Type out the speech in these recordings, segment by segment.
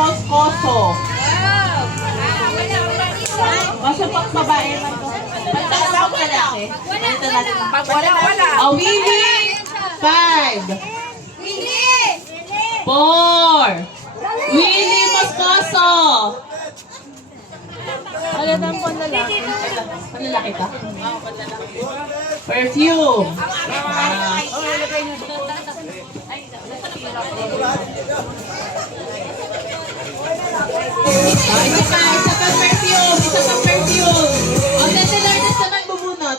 Moscoso. Basta pang babae man to. Pagtawag pang lalaki. Wala. Willie. 5. Willie! 4. Willie Moscoso. Wala nang panlalaki. Panlalaki ka? Perfume. Isa pang perfume. O, Tete Lourdes naman bubunot.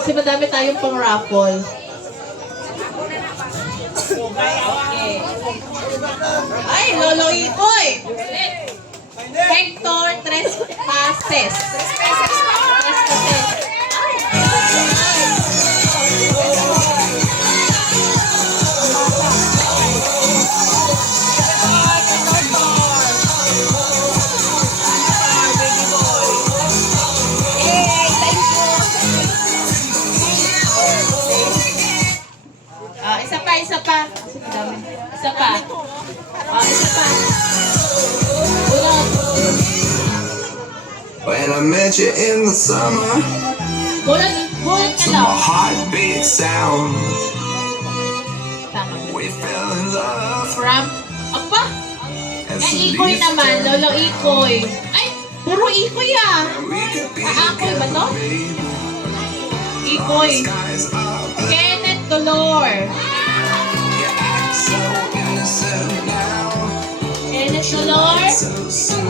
Kasi madami tayong pang raffle. Ay, Lolo Ikoy! Hector Trespases. Isa pa. Isa pa. Bunot. When I met you in the summer, Bunot ka to daw. my heartbeat sound, Tama. we fell in love From, apa? as Eh, the Ikoy leaves naman. turn. Lolo Ikoy. Ay, puro Ikoy ah. We could be Aakoy ba to? together, babe. Ikoy. Skies are blue. Kenneth Dolor. You act so innocent now, Kenneth Dolor. so soon.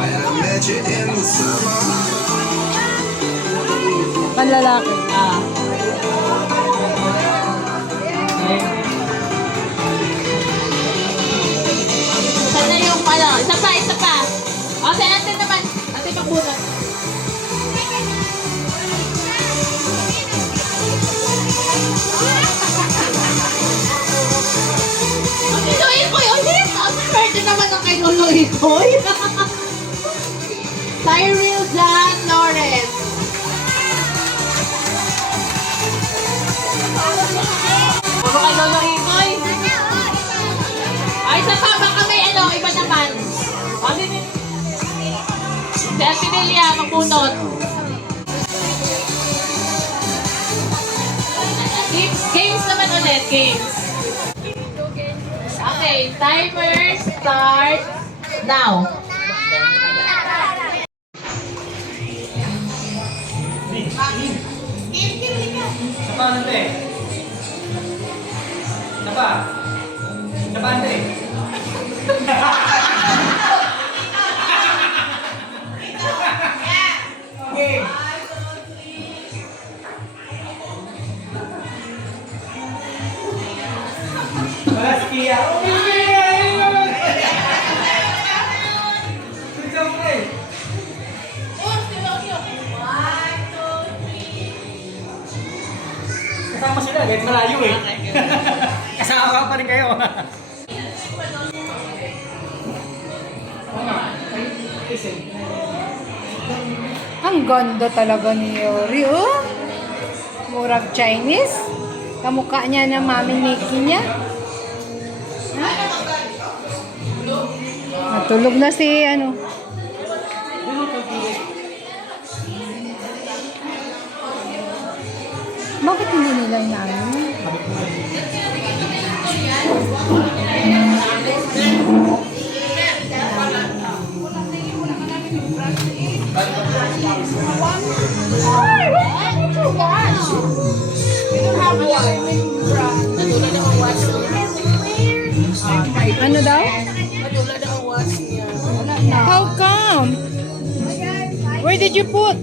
When I met you in the summer, Panlalaki. Sana yung ano, isa pa. O, sa ate naman. Ate pagbunot. Ate Lolo Ikoy, ulit! Ang swerte naman ang kay Lolo Ikoy. Cyril John Lawrence. Puro kay Lolo Ikoy. Ay, isa pa, baka may ano, iba naman. Kasi ni... Si Ate Nelia, magbunot. Games naman ulit, games. Okay, timer start now. Sapa ante. Sapa ante. Okay. Malas Kia. Kasama sila, kahit malayo eh. Kasama pa rin kayo. Ang ganda talaga ni Yori, oh. Murag Chinese. Kamukha niya na Mami Nikki niya. Ha? Natulog na si ano. Bakit hindi nila inaano? Ano daw? How come? Where did you put?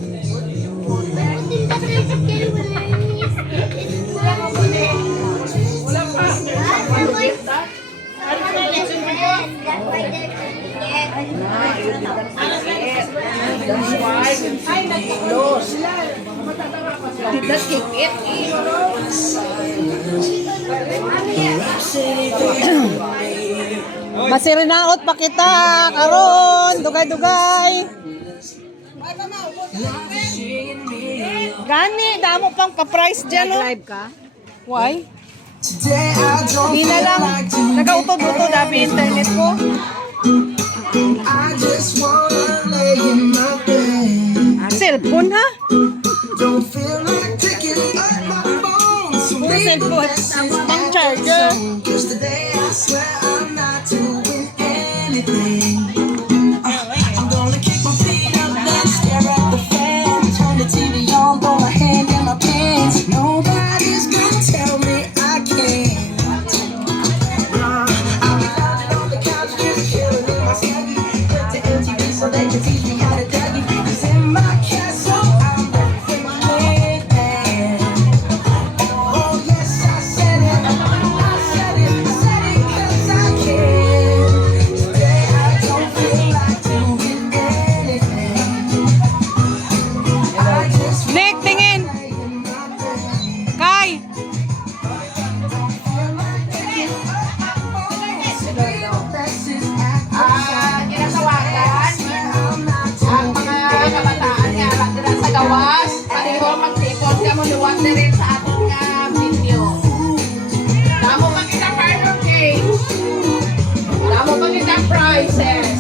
Did not kick it. Masirinaot pa kita, karon, dugay-dugay. Gani, damo pang ka-price dyan, no? Live ka? Why? Today I don't Hindi na lang. Nag-utod-utod dabi internet ko. I just wanna lay in my bed. Cellphone, ha? Don't feel like taking up my phone. So Puro leave the cellphone. message Pang at charger. the tone. 'Cause today I swear I'm not doing anything. I'm gonna keep my feet up and stare at the fan. Turn the TV on, throw my hand in my pants. Nobody's gonna tell me I can't. I'll be lounging on the couch, just chilling in my snuggie. Put the MTV so they can teach me how to Dougie. 'Cause in my castle, I'm the freaking man. Oh yes, I said it. I said it. I said it 'cause I can. Today I don't feel like doing anything. I just Nick, tingin! lay in my bed. Kai! Ginatawagan ang mga kabataan nga lang dira sa gawas. Paliho magtipon ka mo luwan na rin sa atong video. Damo pa kita partner games. Damo pa kita prizes.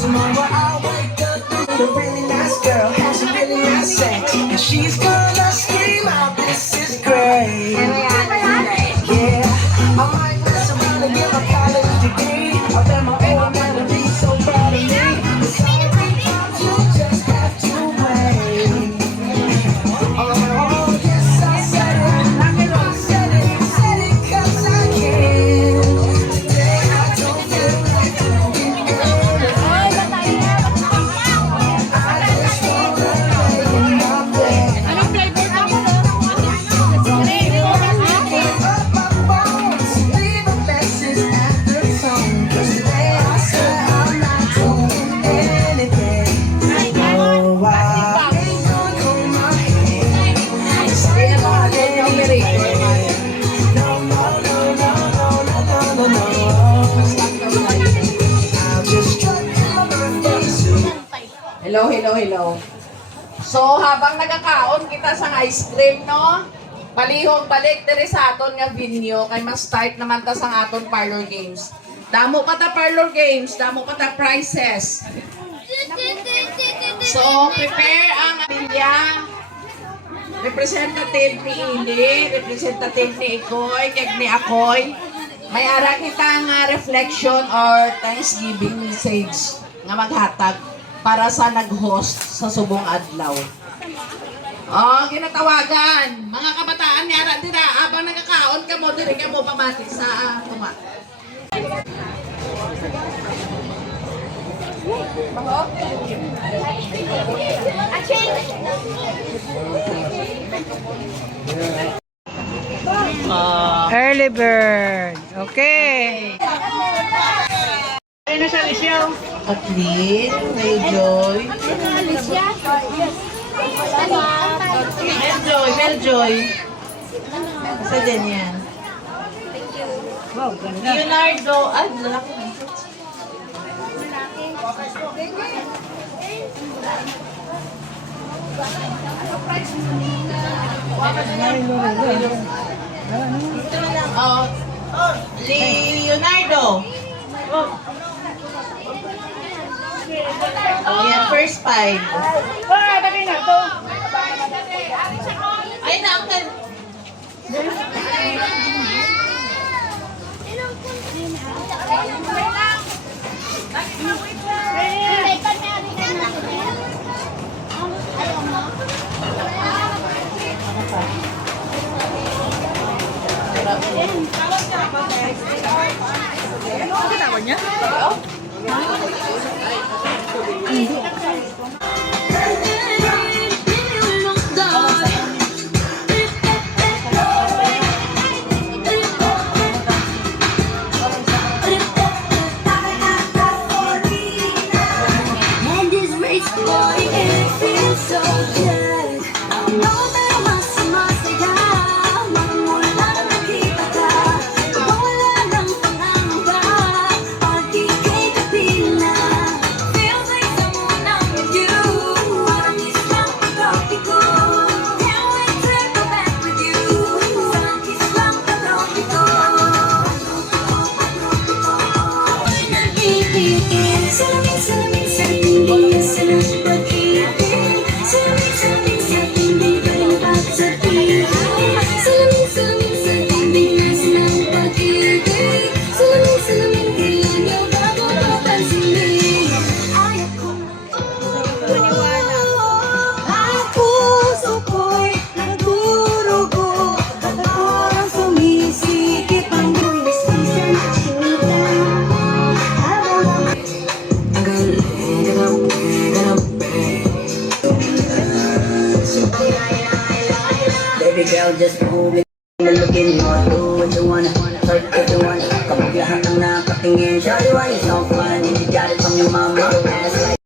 Tomorrow I'll wake up with a really nice girl, has a really nice sex, and she's gonna scream out, "This is great!" Yeah, I might mess around and get a college degree. I bet my old man will be so proud of me. Sometimes you just have to wait. Oh yes, I said it. I said it. I said it 'cause I can. Today I don't feel like doing anything. I just wanna lay in my bed. Anong flavor ka mo? Pick up my phone, leave a message at the tone. 'Cause today I swear I'm not doing anything. Oh, I ain't gonna hold my hand. Say I'm anything. No, no, no, no, no, no, no, no, no. I'll just strut in my birthday suit. Hello, hello, hello. So, habang nagkakaon kita sa ice cream, no? Palihog balik diri sa aton nga venue kay mas-start naman ta sa aton parlor games. Damo pa ta parlor games, damo pa ta prizes. So, prepare ang pamilya. Representative ni Ili, representative ni Ikoy, kag ni Akoy. May ara kita nga reflection or Thanksgiving message nga maghatag para sa nag-host sa subong adlaw. Oh, ginatawagan. Mga kabataan nga ara dira abang nagkakaon ka mo diri ka mo pamati sa tuma. Early bird. Okay. Kathleen, may Joy. Meljoy. Sa din yan. Wow, ganda. Leonardo, lalaki na. Oh, Leonardo. Oh, yan, first five. Dali na to. Ay, naangkan. And this race boy, it feels so good. No matter masama sa'yo, magmula nakita ka. Wala ng pangamba, pag Baby girl, just move it. Looking more, do what you wanna, twerk if you wanna. Kapag lahat ng nakatingin, shawty, why you so fun? If you got it from your mama, ass like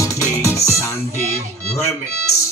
DJ Sandy Remix.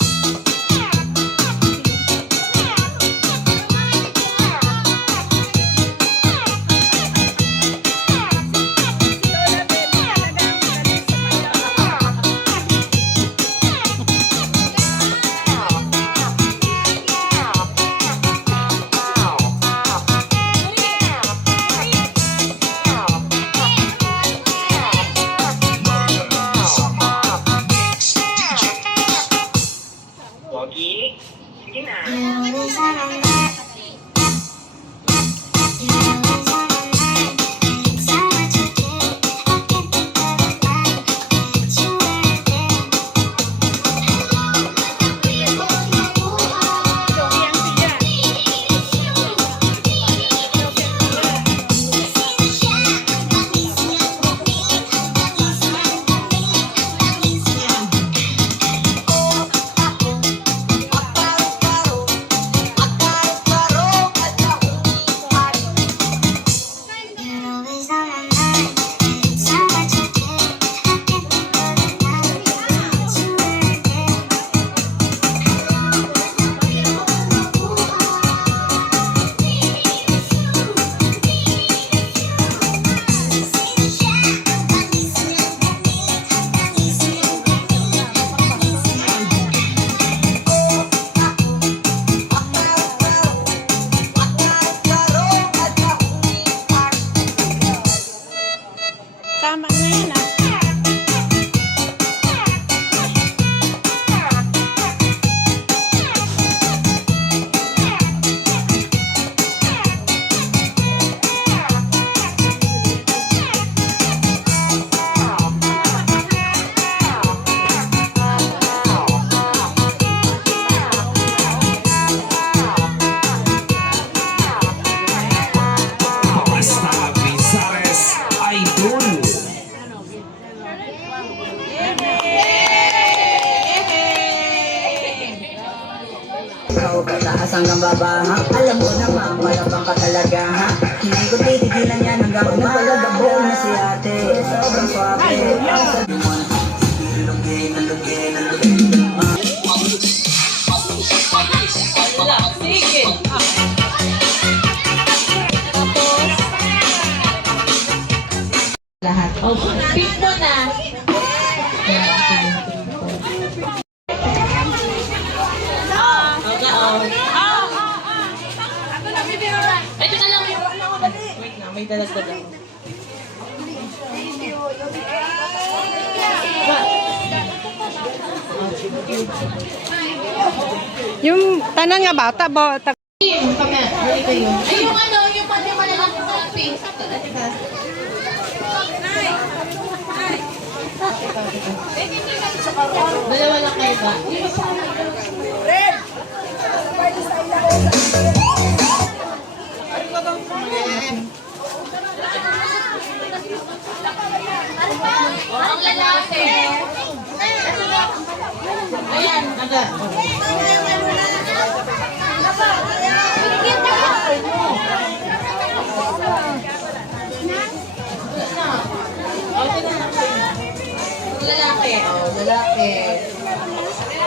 Tama na yan ah. Basta Pizares Idol. ikaw pataas hanggang baba ha? Alam mo naman, malabang ka talaga ha? Hindi ko titigilan yan hanggang umaga na si ate, sobrang swabe. Ang sabi mo na, lugin, lugin, lugin. Lahat. Oh, pick mo na. Ito na lang. Wait na, may dalagdag ako. Yung tanan nga bata ba? Team, kami. Huli kayo. Ay, yung ano, yung pati malalaki sa pink. Dalawa lang kayo ba? Ang lalaki. Ayan, aga. Lalaki. Oh, lalaki.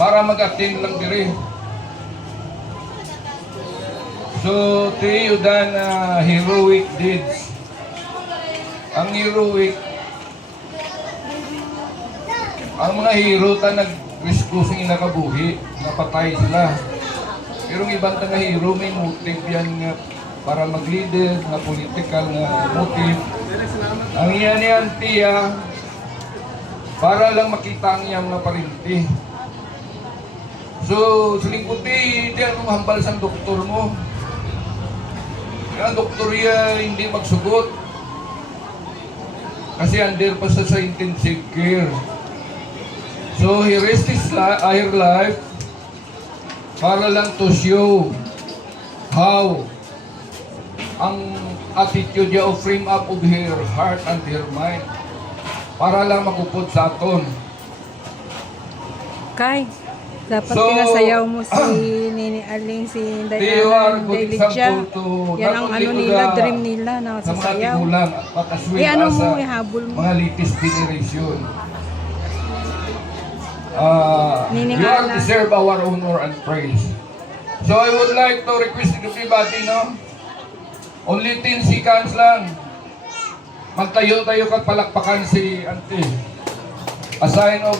para mag-attend lang dire. So, Teo dan heroic deeds. Ang heroic, ang mga hero ta nag-rescue sa inakabuhi, napatay sila. Pero ang ibang nga hero, may motive yan nga para mag-leader, nga political nga motive. Ang iyan yan, tiya, para lang makita ang iyang mga parinti. So, silingkuti, di ano mahambal sa doktor mo. Ang doktor hindi magsugot. Kasi under pa sa intensive care. So, he risked her life para lang to show how ang attitude niya o frame up of her heart and her mind para lang makupod sa aton. Kay, dapat So, pinasayaw mo si Nini Aling, si They are Diana, good Lydia. example to Yan not ang only ano to nila, the- dream nila na sa mga sasayaw. tigulang at as well Ano as mo, sa ihabol mo. mga latest generation. Nining You all Ana. deserve our honor and praise. So I would like to request everybody, no? Only 10 seconds lang. Magtayo-tayo kag palakpakan si Auntie. A sign of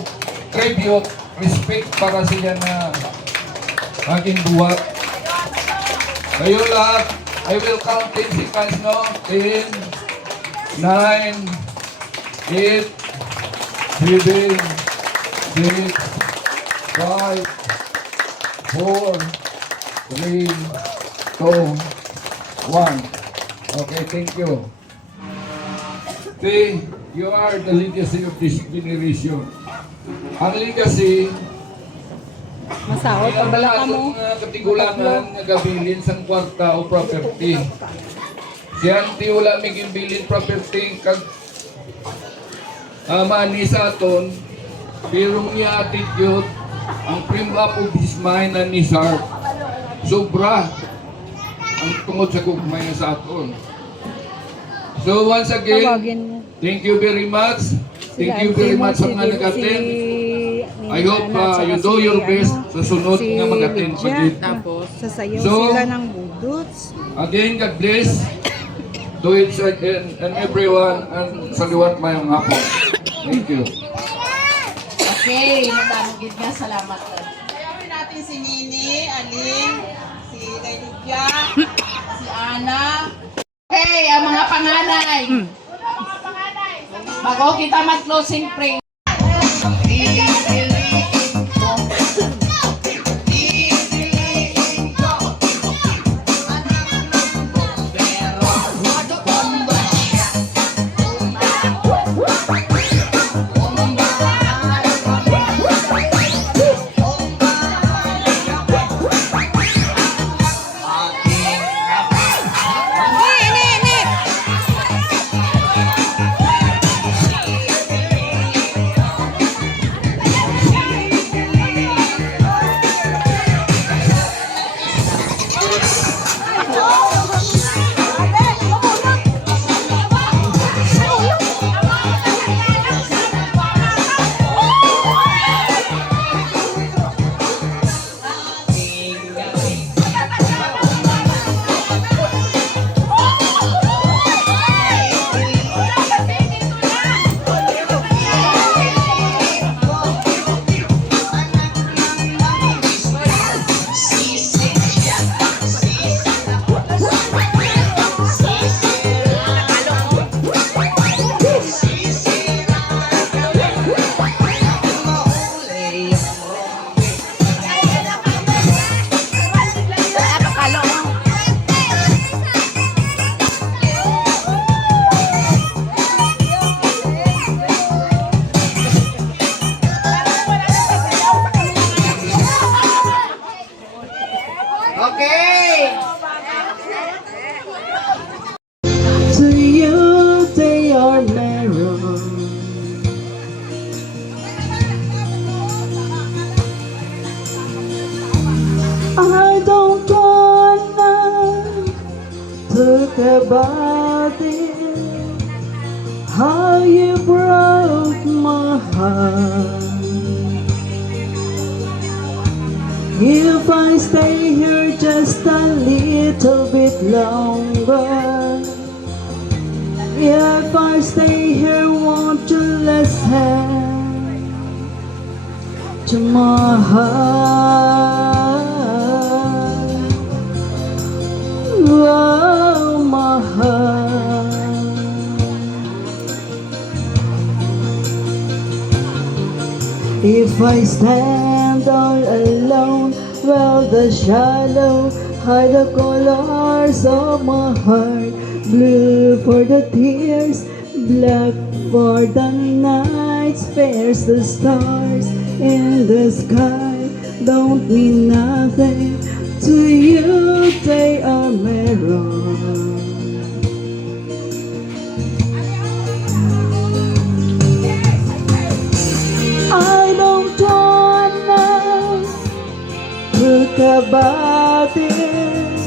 tribute, respect para siya na aking buhat. Kayo lahat, I will count 10 seconds, no? 10, 9, 8, 7, 6, 5, 4, 3, 2, 1. Okay, thank you. See, you are the legacy of this generation. Ang legacy, Masahot, ang pabala ka lahat mo. ng mga katigulangan nga gabilin sa kwarta o property. Si Auntie wala may gibilin property kag money sa aton, pero niya attitude, ang frame up of his mind and his heart, sobra ang tungod sa gugmay na sa aton. So once again, Tawagin mo. thank you very much. Thank you very much sa mga nag-attend. I hope you do your best sa sunod nga mag-attend pa din. Sasayaw So, sila ng budots. Again, God bless. Do it and everyone and sa liwat mayong hapon. Thank you. Okay, madamagid nga. Salamat. Sayawin natin si Nini, Aling, si Lydia, si Ana. Okay, ang mga panganay. Bago kita mag-closing prayer. Okay. To you they are narrow. I don't wanna talk about it, how you broke my heart. If I stay here just a little bit longer, if I stay here, won't you listen to my heart? Oh, my heart. If I stand all alone, well, the shallow hide the colors of my heart. Blue for the tears, black for the nights, fair's the stars in the sky. Don't mean nothing to you, they are mirror. I don't wanna talk about it,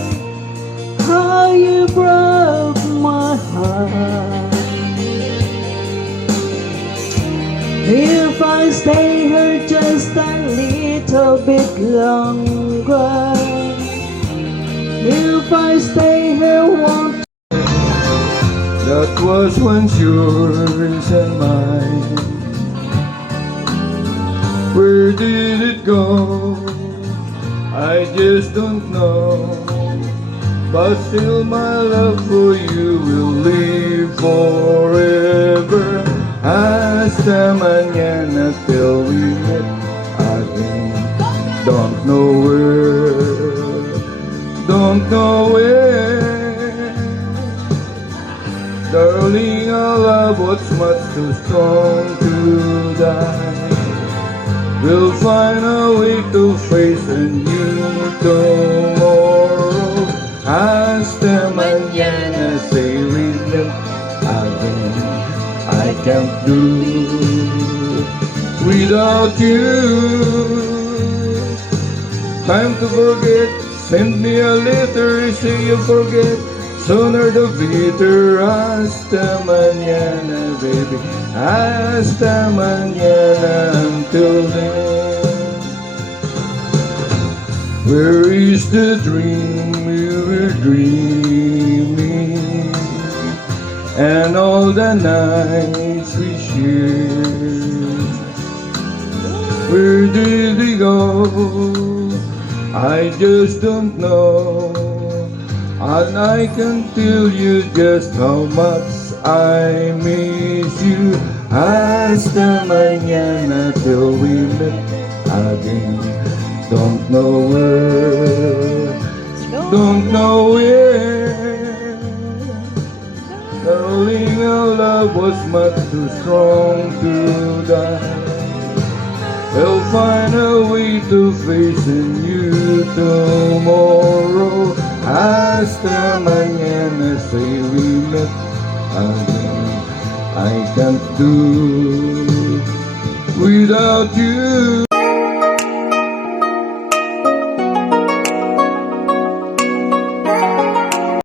how you broke my heart. If I stay here just a little bit longer, if I stay here, won't That was once yours and mine. Where did it go? I just don't know. But still my love for you will live forever. Hasta mañana till we meet again. Don't know where. Darling, our love was much too strong to die. We'll find a way to face a new tomorrow. Hasta mañana, say we live again. I can't do without you. Time to forget, send me a letter, say you forget. Sooner the better. Hasta mañana, baby. Hasta mañana. Until then, where is the dream we were dreaming, and all the nights we shared? Where did they go? I just don't know. And I can tell you just how much I miss you. Hasta mañana till we meet again. Don't know where, don't know where. Darling, our love was much too strong to die. We'll find a way to face a new tomorrow. Hasta mañana, say we met again. I can't do without you.